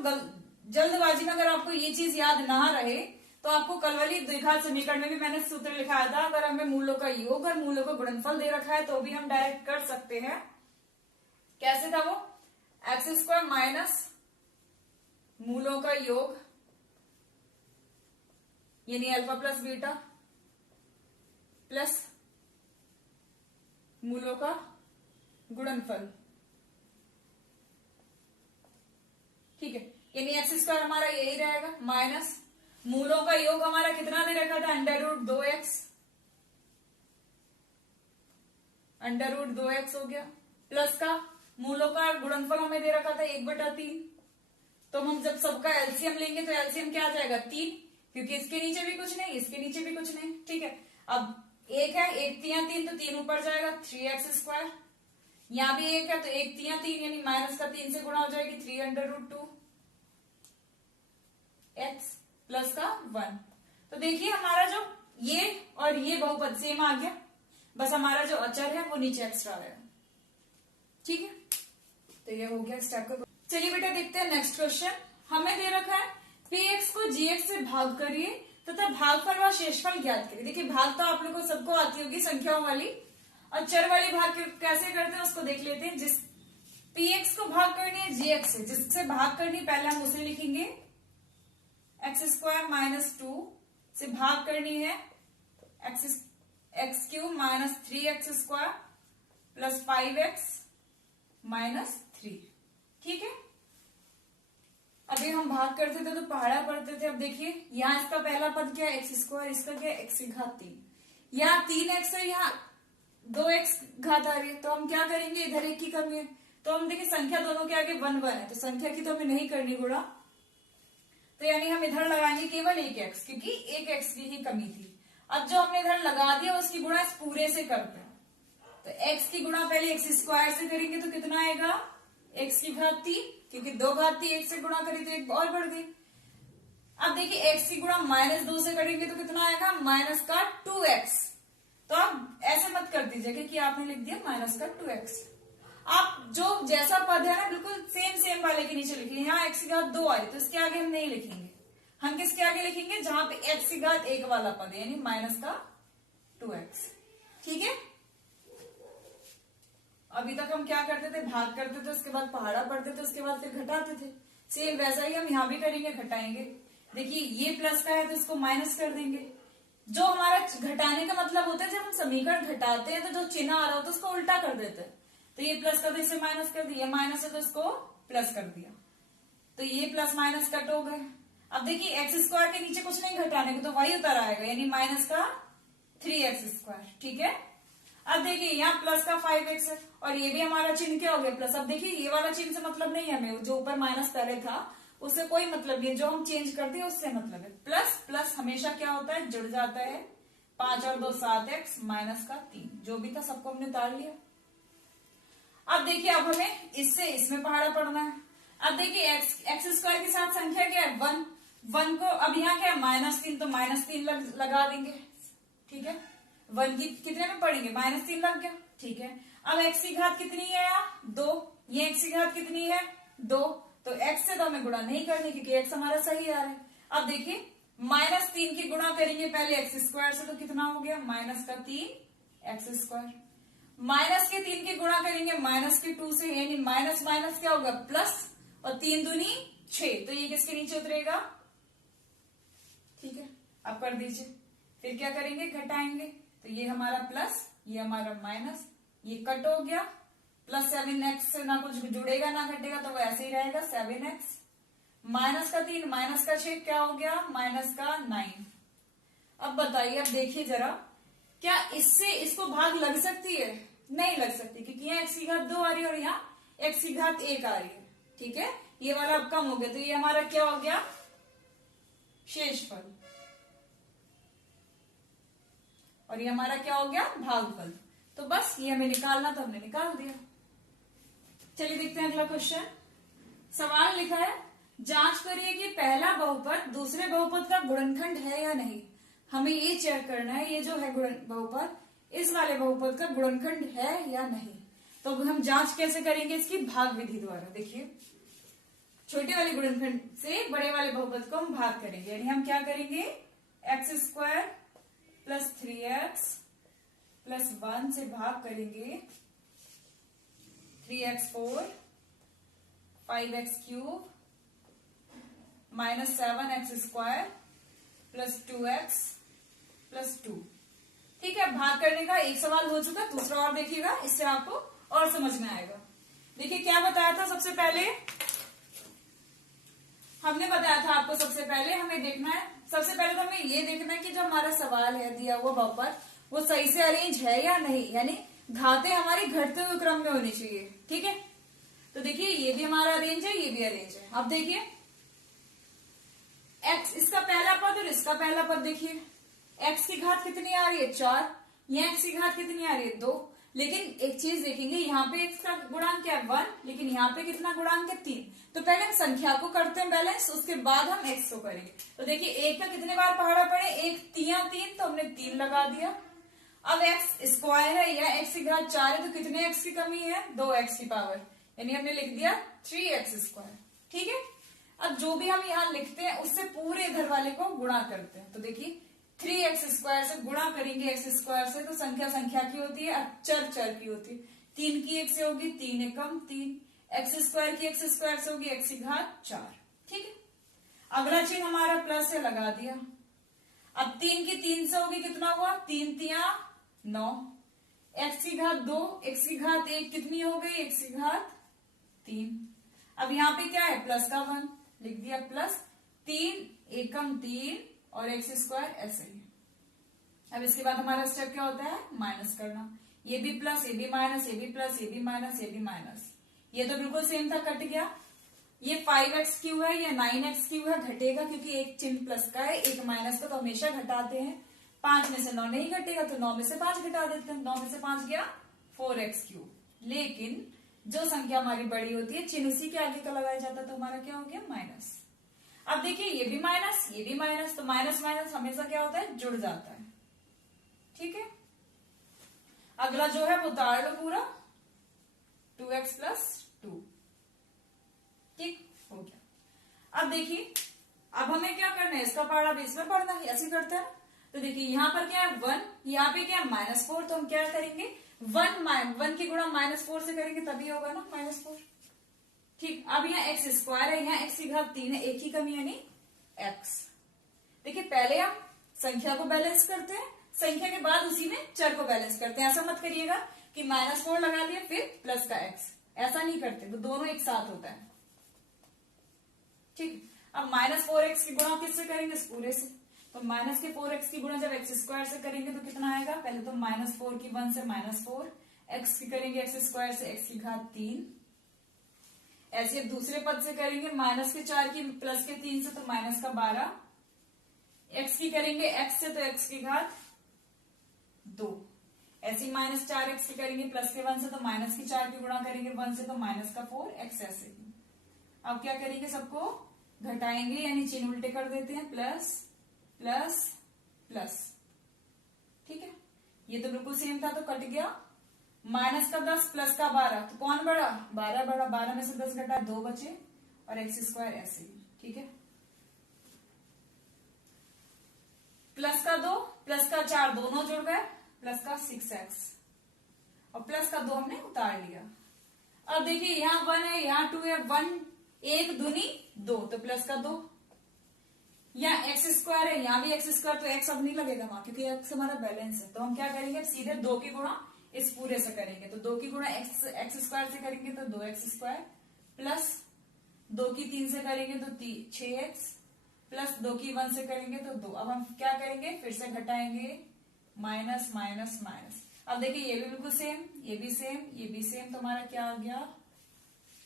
जल्दबाजी में अगर आपको ये चीज याद ना रहे तो आपको कल वाली द्विघात समीकरण में भी मैंने सूत्र लिखाया था, अगर हमें मूलों का योग और मूलों का गुणनफल दे रखा है तो भी हम डायरेक्ट कर सकते हैं। कैसे था वो, x² माइनस मूलों का योग यानी अल्फा प्लस बीटा प्लस मूलों का गुणनफल। ठीक है, यानी x² हमारा यही रहेगा, माइनस मूलों का योग हमारा कितना दे रखा था, √2x हो गया, प्लस का मूलों का गुणनफल हमें दे रखा था 1/3। तो हम जब सबका एलसीएम लेंगे तो एलसीएम क्या आ जाएगा, 3। क्योंकि इसके नीचे भी कुछ नहीं, इसके नीचे भी कुछ नहीं। ठीक है, अब एक है, एक तिया तीन, तो तीन ऊपर जाएगा 3x²। यहां भी एक है, तो एक तिया तीन यानी माइनस का 3 से गुणा हो जाएगी 3√2 x प्लस का 1। तो देखिए हमारा जो ये और ये बहुपद सेम आ गया, बस हमारा जो अचर है वो नीचे एक्स्ट्रा आया। ठीक है, तो ये हो गया स्टेप का। चलिए बेटा देखते हैं नेक्स्ट क्वेश्चन। हमें दे रखा है px को gx से भाग करिए तथा भागफल व शेषफल ज्ञात करिए। देखिए भाग तो आप लोगों को सबको आती होगी संख्याओं वाली, और चर वाली भाग कैसे करते हैं उसको देख लेते हैं। जिस px को भाग करनी है gx से, जिससे भाग करनी पहले हम उसे लिखेंगे x² - 2 से भाग करनी है x³ - 3x² प्लस 5x - 3। ठीक है, अभी हम भाग करते थे तो पहाड़ा पढ़ते थे। अब देखिए यहाँ इसका पहला पद क्या है x², इसका क्या है x⁻3। यहाँ 3x है, यहाँ 2x घात आ रही है, तो हम क्या करेंगे, इधर एक की कमी है, तो हम देखिए संख्या दोनों के आगे 1 1 है, तो संख्या की तो हमें नहीं करनी गुणा, तो यानी हम इधर लगाएंगे केवल 1x, क्योंकि 1x की ही कमी थी। अब जो हमने इधर लगा दिया उसकी गुणा इस पूरे से करते हैं, तो x की गुणा पहले x² से करेंगे तो कितना आएगा x⁻3, क्योंकि 2 घात थी, 1 से गुणा करी तो एक और बढ़ गई। अब देखिए x की गुणा -2 से करेंगे तो कितना आएगा माइनस का 2x। तो आप ऐसे मत कर दीजिएगा कि आपने लिख दिया माइनस का 2x। आप जो जैसा पद है ना बिल्कुल सेम सेम वाले के नीचे लिखिए। यहाँ x⁻2 आ रही तो इसके आगे हम नहीं लिखेंगे, हम किसके आगे लिखेंगे जहां पे x⁻1 वाला पद है, यानी माइनस का 2x। ठीक है, अभी तक हम क्या करते थे, भाग करते थे, उसके बाद पहाड़ा पढ़ते थे, उसके बाद फिर घटाते थे। सेम वैसा ही हम यहाँ भी करेंगे, घटाएंगे। देखिए ये प्लस का है तो इसको माइनस कर देंगे। जो हमारा घटाने का मतलब होता है, जब हम समीकरण घटाते हैं तो जो चिन्ह आ रहा होता है उसको उल्टा कर देते हैं। तो ये प्लस का तो इसे माइनस कर दिया, माइनस है तो इसको प्लस कर दिया, तो ये प्लस माइनस कट हो गए। अब देखिए x² के नीचे कुछ नहीं घटाने को, तो वही उतर आएगा, यानी माइनस का 3x²। ठीक है, अब देखिए यहाँ प्लस का 5x है और ये भी हमारा चिन्ह क्या हो गया प्लस। अब देखिए ये वाला चिन्ह से मतलब नहीं है हमें, जो ऊपर माइनस पहले था उससे कोई मतलब नहीं है, जो हम चेंज कर दिए उससे मतलब है। प्लस प्लस हमेशा क्या होता है, जुड़ जाता है। 5 और 2 7x माइनस का 3, जो भी था सबको हमने उतार लिया। अब देखिए अब हमें इससे इसमें पहाड़ा पढ़ना है। अब देखिए x² के साथ संख्या क्या है 1 को, अब यहाँ क्या है -3, तो -3 लगा देंगे। ठीक है, 1 की कितने में पढ़ेंगे -3 लग गया। ठीक है, अब x की घात कितनी है यहाँ 2, ये x की घात कितनी है 2, तो x से तो हमें गुणा नहीं करनी क्योंकि x हमारा सही आ रहा है। अब देखिए -3 की गुणा करेंगे पहले x² से, तो कितना हो गया -3x²। माइनस के 3 की गुणा करेंगे -2 से, यानी माइनस माइनस क्या होगा प्लस, और 3 दूनी 6, तो ये किसके नीचे उतरेगा। ठीक है, अब कर दीजिए, फिर क्या करेंगे घटाएंगे, तो ये हमारा प्लस, ये हमारा माइनस, ये कट हो गया। प्लस 7x से ना कुछ जुड़ेगा ना घटेगा, तो वो ऐसे ही रहेगा 7x। माइनस का 3 माइनस का 6 क्या हो गया -9। अब बताइए, अब देखिए जरा, क्या इससे इसको भाग लग सकती है, नहीं लग सकती, क्योंकि यहाँ x⁻2 आ रही है और यहाँ x⁻1 आ रही है। ठीक है, ये वाला अब कम हो गया, तो ये हमारा क्या हो गया शेषफल, और ये हमारा क्या हो गया भागफल। तो बस ये हमें निकालना, तो हमने निकाल दिया। चलिए देखते हैं अगला क्वेश्चन। सवाल लिखा है, जांच करिए कि पहला बहुपद दूसरे बहुपद का गुणनखंड है या नहीं। हमें ये चेक करना है, ये जो है बहुपद इस वाले बहुपद का गुणनखंड है या नहीं। तो हम जांच कैसे करेंगे इसकी, भाग विधि द्वारा। देखिए छोटे वाले गुणनखंड से बड़े वाले बहुपद को हम भाग करेंगे, यानी हम क्या करेंगे x² + 3x + 1 से भाग करेंगे 3x4 5x³ -7x² + 2x + 2। ठीक है, भाग करने का एक सवाल हो चुका, दूसरा और देखिएगा, इससे आपको और समझ में आएगा। देखिए क्या बताया था, सबसे पहले हमने बताया था आपको, सबसे पहले हमें देखना है, सबसे पहले तो हमें ये देखना है कि जो हमारा सवाल है दिया हुआ बहुपद वो सही से अरेंज है या नहीं, यानी घातें हमारी घटते हुए क्रम में होनी चाहिए। ठीक है, तो देखिए ये भी हमारा अरेंज है, ये भी अरेंज है। अब देखिए एक्स इसका पहला पद और इसका पहला पद देखिए, एक्स की घात कितनी आ रही है 4, यहाँ एक्स की घात कितनी आ रही है 2। लेकिन एक चीज देखेंगे, यहाँ पे एक्स का गुणांक क्या है 1, लेकिन यहाँ पे कितना गुणांक है 3। तो पहले हम संख्या को करते हैं बैलेंस, उसके बाद हम एक्स को करेंगे। तो देखिए एक का कितने बार पहाड़ा पड़े, एक तिया 3, तो हमने 3 लगा दिया। अब एक्स स्क्वायर है या एक्स की घात 4 है, तो कितने एक्स की कमी है 2 एक्स की पावर, यानी हमने लिख दिया 3x स्क्वायर। ठीक है, अब जो भी हम यहाँ लिखते हैं उससे पूरे इधर वाले को गुणा करते हैं। तो देखिए 3x स्क्वायर से गुणा करेंगे x स्क्वायर से, तो संख्या संख्या की होती है, चर चर की होती है। 3 की 1 से होगी 3 एकम 3, x स्क्वायर की x स्क्वायर से होगी x की घात 4। ठीक है, अगला चिन्ह हमारा प्लस है, लगा दिया। अब 3 की 3 से होगी कितना हुआ 3 तिया 9, x की घात 2, x की घात 1 कितनी हो गई x की घात 3। अब यहाँ पे क्या है प्लस का 1, लिख दिया प्लस 3 एकम 3 और एक्स स्क्वायर ऐसे ही। अब इसके बाद हमारा स्टेप क्या होता है माइनस करना, ये भी प्लस ये भी माइनस, ये भी प्लस ये भी माइनस, ये भी माइनस। ये तो बिल्कुल सेम था, कट गया। ये 5x क्यू है, ये 9x क्यू है, घटेगा क्योंकि एक चिन्ह प्लस का है एक माइनस का, तो हमेशा घटाते हैं। 5 में से 9 नहीं घटेगा तो 9 में से 5 घटा देते हैं, 9 में से 5 गया 4x क्यू। लेकिन जो संख्या हमारी बड़ी होती है चिन्ह उसी के आगे का लगाया जाता है, तो हमारा क्या हो गया माइनस। अब देखिए ये भी माइनस ये भी माइनस, तो माइनस माइनस हमेशा क्या होता है जुड़ जाता है। ठीक है, अगला जो है वो उतार लो पूरा 2x प्लस 2। ठीक हो गया। अब देखिए अब हमें क्या करना है, इसका पहाड़ा बेस में पढ़ना है, ऐसे करते हैं। तो देखिए यहाँ पर क्या है 1, यहाँ पे क्या है -4, तो हम क्या करेंगे 1 की गुणा -4 से करेंगे तभी होगा ना -4। ठीक, अब यहाँ एक्स स्क्वायर है, यहाँ एक्स की घात 3 है, एक ही कमी यानी एक्स। देखिए पहले हम संख्या को बैलेंस करते हैं, संख्या के बाद उसी में चर को बैलेंस करते हैं। ऐसा मत करिएगा कि -4 लगा दिया फिर प्लस का एक्स, ऐसा नहीं करते, वो दोनों एक साथ होता है। ठीक, अब -4x की गुणा किससे करेंगे इस पूरे से, तो माइनस के 4x की गुणा जब एक्स स्क्वायर से करेंगे तो कितना आएगा, पहले तो -4 की 1 से -4, एक्स की करेंगे एक्स स्क्वायर से एक्स की घात 3, ऐसे अब दूसरे पद से करेंगे माइनस के 4 की प्लस के 3 से तो माइनस का 12, एक्स की करेंगे एक्स से तो एक्स की घात 2, ऐसे -4x की करेंगे प्लस के 1 से तो माइनस की 4 की गुणा करेंगे 1 से तो माइनस का 4 एक्स ऐसे ही। अब क्या करेंगे सबको घटाएंगे यानी चिन्ह उल्टे कर देते हैं, प्लस प्लस प्लस। ठीक है, ये तो बिल्कुल सेम था तो कट गया। माइनस का 10 प्लस का 12, तो कौन बड़ा 12 बड़ा, 12 में से 10 घटा 2 बचे और एक्स स्क्वायर ऐसे ही। ठीक है, प्लस का 2 प्लस का 4 दोनों जुड़ गए, प्लस का 6x और प्लस का 2 हमने उतार लिया। अब देखिए यहाँ 1 है यहाँ 2 है, 1 1 दूनी 2 तो प्लस का 2, यहाँ एक्स स्क्वायर है यहाँ भी एक्स स्क्वायर, तो एक्स अब नहीं लगेगा वहां क्योंकि एक्स हमारा बैलेंस है। तो हम क्या करेंगे सीधे 2 की गुणा इस पूरे से करेंगे, तो 2 की गुणा एक्स स्क्वायर से करेंगे तो 2x स्क्वायर, प्लस 2 की 3 से करेंगे तो 6x, प्लस 2 की 1 से करेंगे तो 2। अब हम क्या करेंगे फिर से घटाएंगे, माइनस माइनस माइनस। अब देखिए ये भी बिल्कुल सेम, ये भी सेम, ये भी सेम, तो हमारा क्या आ गया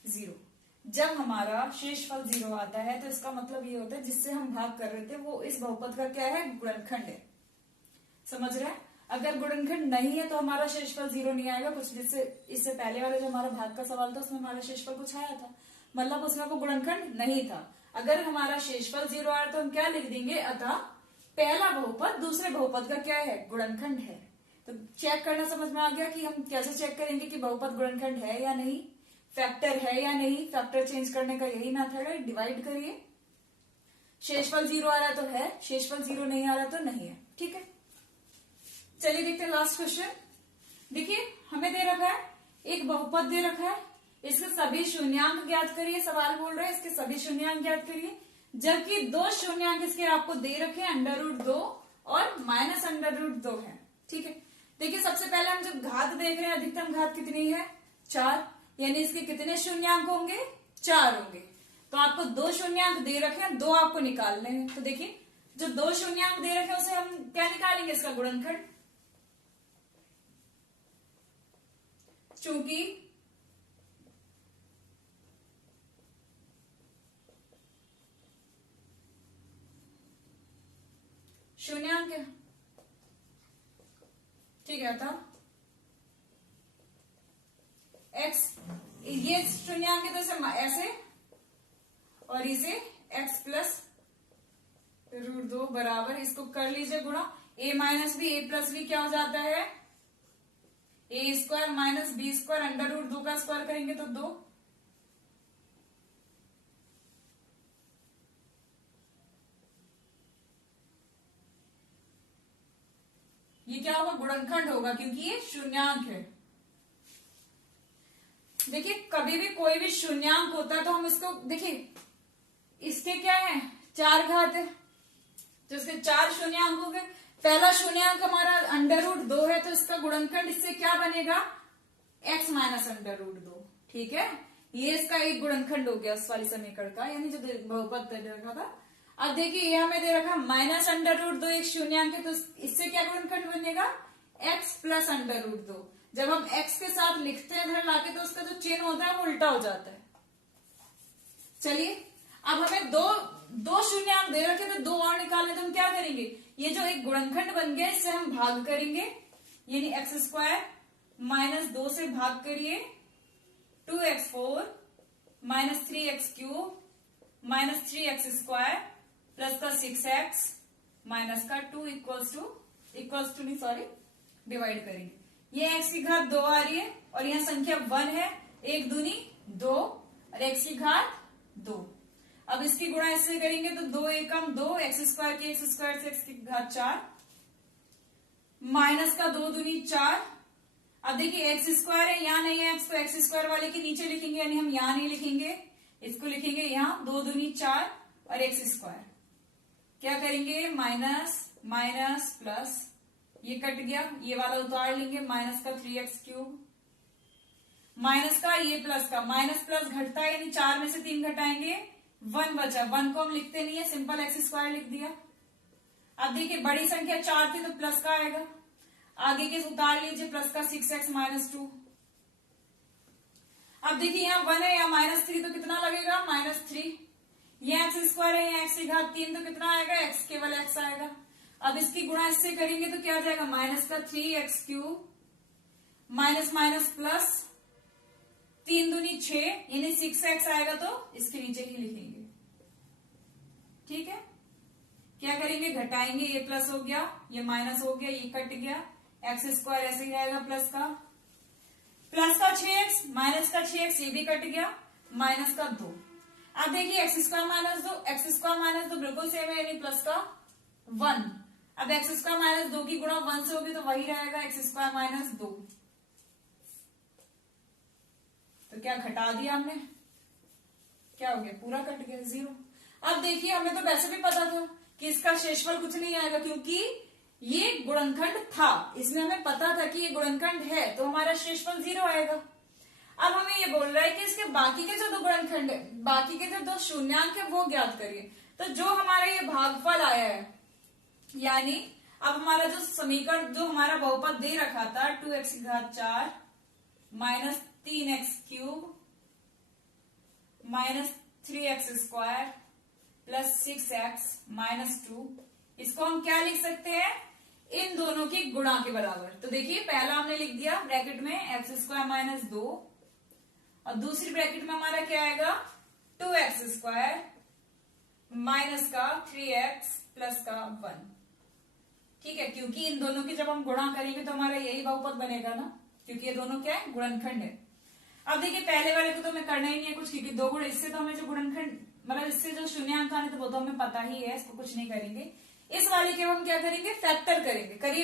0। जब हमारा शेषफल 0 आता है तो इसका मतलब ये होता है जिससे हम भाग कर रहे थे वो इस बहुपद का क्या है गुणनखंड है। समझ रहे हैं, अगर गुणनखंड नहीं है तो हमारा शेषफल 0 नहीं आएगा। कुछ जिससे इससे पहले वाले जो हमारा भाग का सवाल था उसमें हमारा शेषफल कुछ आया था, मतलब उसमें वो गुणनखंड नहीं था। अगर हमारा शेषफल 0 आया तो हम क्या लिख देंगे, अतः पहला बहुपद दूसरे बहुपद का क्या है गुणनखंड है। तो चेक करना समझ में आ गया कि हम कैसे चेक करेंगे कि बहुपद गुणनखंड है या नहीं, फैक्टर है या नहीं। फैक्टर चेंज करने का यही मेथड है, डिवाइड करिए, शेषफल 0 आ रहा तो है, शेषफल 0 नहीं आ रहा तो नहीं है। ठीक है, चलिए देखते हैं लास्ट क्वेश्चन। देखिए हमें दे रखा है एक बहुपद दे रखा है, इसके सभी शून्यांक ज्ञात करिए। सवाल बोल रहा है इसके सभी शून्यांक ज्ञात करिए, जबकि 2 शून्यांक इसके आपको दे रखे हैं √2 और -√2 है। ठीक है, देखिए सबसे पहले हम जब घात देख रहे हैं अधिकतम घात कितनी है 4, यानी इसके कितने शून्यांक होंगे 4 होंगे। तो आपको 2 शून्यांक दे रखे हैं, 2 आपको निकालने हैं। तो देखिए जो 2 शून्यांक दे रखे हैं उसे हम क्या निकालेंगे, इसका गुणनखंड। चूंकि क्या था, x, ये शून्यांक है तो इसे ऐसे, और इसे x प्लस √2 बराबर, इसको कर लीजिए गुणा, a minus b, a plus b क्या हो जाता है, a square minus b square, under √2 का स्क्वायर करेंगे तो 2, ये क्या होगा, गुणनखंड होगा क्योंकि ये शून्यांक है। देखिए कभी भी कोई भी शून्यांक होता है तो हम इसको देखिए, इसके क्या है, 4 घात है, तो इसके 4 शून्यांक हो गए। पहला शून्यांक हमारा अंडर √2 है तो इसका गुणनखंड इससे क्या बनेगा, x माइनस अंडर √2, ठीक है, ये इसका एक गुणनखंड हो गया उस वाली समीकरण का, यानी जो बहुपद दे रखा था। अब देखिए ये हमें दे रखा माइनस अंडर √2 एक शून्यांक है तो इससे क्या गुणनखंड बनेगा, x प्लस अंडर √2। जब हम x के साथ लिखते हैं इधर लाके तो उसका जो चिन्ह होता है वो उल्टा हो जाता है। चलिए अब हमें दो शून्यांक दे रखे तो 2 और निकालने, तो हम क्या करेंगे, ये जो एक गुणनखंड बन गया इससे हम भाग करेंगे, यानी x² माइनस 2 से भाग करिए, 2x4 minus 3x³ minus 3x² plus का 6x माइनस का 2 इक्वल्स टू नहीं सॉरी डिवाइड करेंगे, ये x की घात 2 आ रही है और यहाँ संख्या 1 है, 1 दूनी 2 और x की घात 2। अब इसकी गुणा इससे करेंगे तो 2 एकम 2, x² की x² से x की घात 4 माइनस का 2 दूनी 4। अब देखिए x² है, यहाँ नहीं है x, तो x² वाले के नीचे लिखेंगे, यानी हम यहाँ नहीं लिखेंगे, इसको लिखेंगे यहाँ, 2 दूनी 4 और x², क्या करेंगे माइनस माइनस प्लस, ये कट गया, ये वाला उतार लेंगे, माइनस का 3x³ माइनस का ये प्लस का, माइनस प्लस घटता है यानी 4 में से 3 घटाएंगे, 1 बचा, 1 को हम लिखते नहीं है, सिंपल x² लिख दिया। अब देखिए बड़ी संख्या 4 थी तो प्लस का आएगा, आगे के उतार लीजिए, प्लस का 6x माइनस 2। अब देखिए यहाँ 1 है, यहाँ -3 तो कितना लगेगा, -3, ये x² है, यहाँ x की घात 3 तो कितना आएगा, x केवल x आएगा। अब इसकी गुणा इससे करेंगे तो क्या आ जाएगा, माइनस का 3x³ माइनस माइनस प्लस 3 दूनी 6 यानी 6x आएगा, तो इसके नीचे ही लिखेंगे, ठीक है। क्या करेंगे, घटाएंगे, ये प्लस हो गया, ये माइनस हो गया, ये कट गया, x² ऐसे ही रहेगा, प्लस का 6x माइनस का 6x ये भी कट गया, माइनस का 2। अब देखिए x² माइनस 2 बिल्कुल सेम है, यानी प्लस का 1। अब x² माइनस 2 की गुणा 1 से होगी तो वही रहेगा, x² माइनस 2। तो क्या घटा दिया हमने, क्या हो गया, पूरा कट गया, 0। अब देखिए हमें तो वैसे भी पता था कि इसका शेषफल कुछ नहीं आएगा, क्योंकि ये गुणनखंड था, इसमें हमें पता था कि ये गुणनखंड है, तो हमारा शेषफल 0 आएगा। अब हमें ये बोल रहा है कि इसके बाकी के जो 2 गुणनखंड है, बाकी के जो 2 शून्यांक है वो ज्ञात करिए। तो जो हमारा ये भागफल आया है, यानी अब हमारा जो समीकरण, जो हमारा बहुपद दे रखा था 2x की घात 4 minus 3x³ minus 3x² plus 6x minus 2, इसको हम क्या लिख सकते हैं, इन दोनों की गुणा के बराबर। तो देखिए पहला हमने लिख दिया ब्रैकेट में x² माइनस 2 और दूसरी ब्रैकेट में हमारा क्या आएगा, 2x² माइनस का 3x प्लस का 1, ठीक है, क्योंकि इन दोनों की जब हम गुणा करेंगे तो हमारा यही बहुपद बनेगा ना, क्योंकि ये दोनों क्या है, गुणनखंड है। अब देखिए पहले वाले को तो हमें करना ही नहीं है कुछ, क्योंकि 2 गुण इससे तो हमें जो गुणनखंड मतलब इससे जो शून्यांक आने तो वो तो हमें पता ही है, इसको कुछ नहीं करेंगे। इस वाले के हम क्या करेंगे, फैक्टर करेंगे। करिए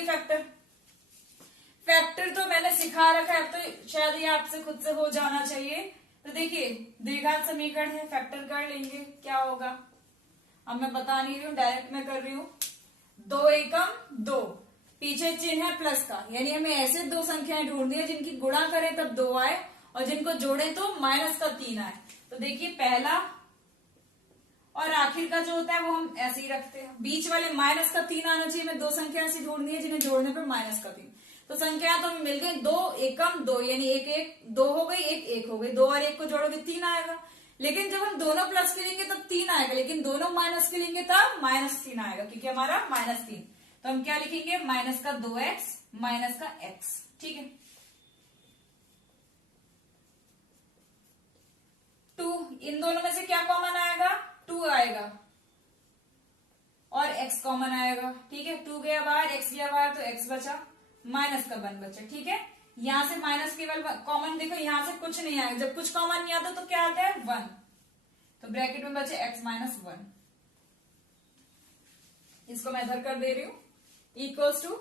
फैक्टर तो मैंने सिखा रखा है, अब तो शायद ये आपसे खुद से हो जाना चाहिए। तो देखिए द्विघात समीकरण है, फैक्टर कर लेंगे, क्या होगा, अब मैं बता नहीं रही हूँ, डायरेक्ट मैं कर रही हूँ। 2 एकम 2, पीछे चिन्ह है प्लस का, यानी हमें ऐसे 2 संख्याएं ढूंढनी है जिनकी गुणा करें तब 2 आए और जिनको जोड़े तो माइनस का 3 आए। तो देखिए पहला और आखिर का जो होता है वो हम ऐसे ही रखते हैं, बीच वाले माइनस का 3 आना चाहिए, हमें 2 संख्या ऐसी ढूंढनी है जिन्हें जोड़ने पर माइनस का 3। तो संख्या तो मिल गई 2 एकम 2, यानी 1 1 2 हो गई, 1 1 हो गई, 2 और 1 को जोड़ोगे 3 आएगा। लेकिन जब हम दोनों प्लस के लेंगे तब 3 आएगा, लेकिन दोनों माइनस के लेंगे तब -3 आएगा, क्योंकि हमारा -3। तो हम क्या लिखेंगे, माइनस का 2x माइनस का x, ठीक है। 2, इन दोनों में से क्या कॉमन आएगा? 2 आएगा और x कॉमन आएगा, ठीक है। 2 गया बाहर, x गया बाहर, तो x बचा, माइनस का 1 बचा, ठीक है। यहां से माइनस केवल कॉमन, देखो यहां से कुछ नहीं आएगा, जब कुछ कॉमन नहीं आता तो क्या आता है? 1, तो ब्रैकेट में बचे x माइनस 1। इसको मैं इधर कर दे रही हूं, equals to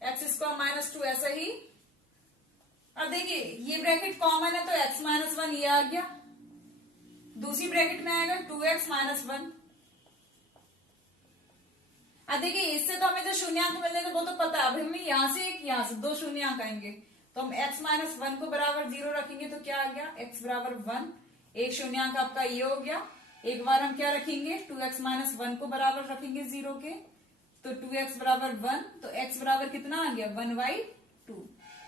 x square minus 2, ऐसा ही। अब देखिए ये ब्रैकेट कॉमन है तो x माइनस 1 ये आ गया, दूसरी ब्रैकेट में आएगा 2x माइनस 1। अब देखिए इससे तो हमें जो शून्यंक मिलने थे वो तो पता है, अब हमें यहां से एक, यहां से 2 शून्यंक आएंगे, तो हम x माइनस 1 को बराबर 0 रखेंगे तो क्या आ गया? x बराबर 1। एक शून्यंक आपका ये हो गया। एक बार हम क्या रखेंगे? 2x माइनस 1 को बराबर रखेंगे 0 के, तो 2x बराबर 1, तो x बराबर कितना आ गया? 1/2।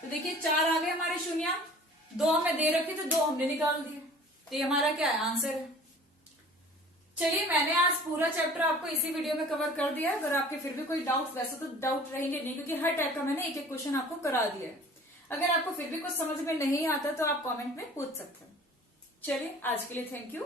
तो देखिए 4 आ गए हमारे शून्यंक, 2 हमें दे रखे थे, 2 हमने निकाल दिए, तो ये हमारा क्या है? आंसर है। चलिए मैंने आज पूरा चैप्टर आपको इसी वीडियो में कवर कर दिया। अगर आपके फिर भी कोई डाउट, वैसे तो डाउट रहेंगे नहीं क्योंकि हर टाइप का मैंने एक एक क्वेश्चन आपको करा दिया है। अगर आपको फिर भी कुछ समझ में नहीं आता तो आप कमेंट में पूछ सकते हैं। चलिए आज के लिए थैंक यू।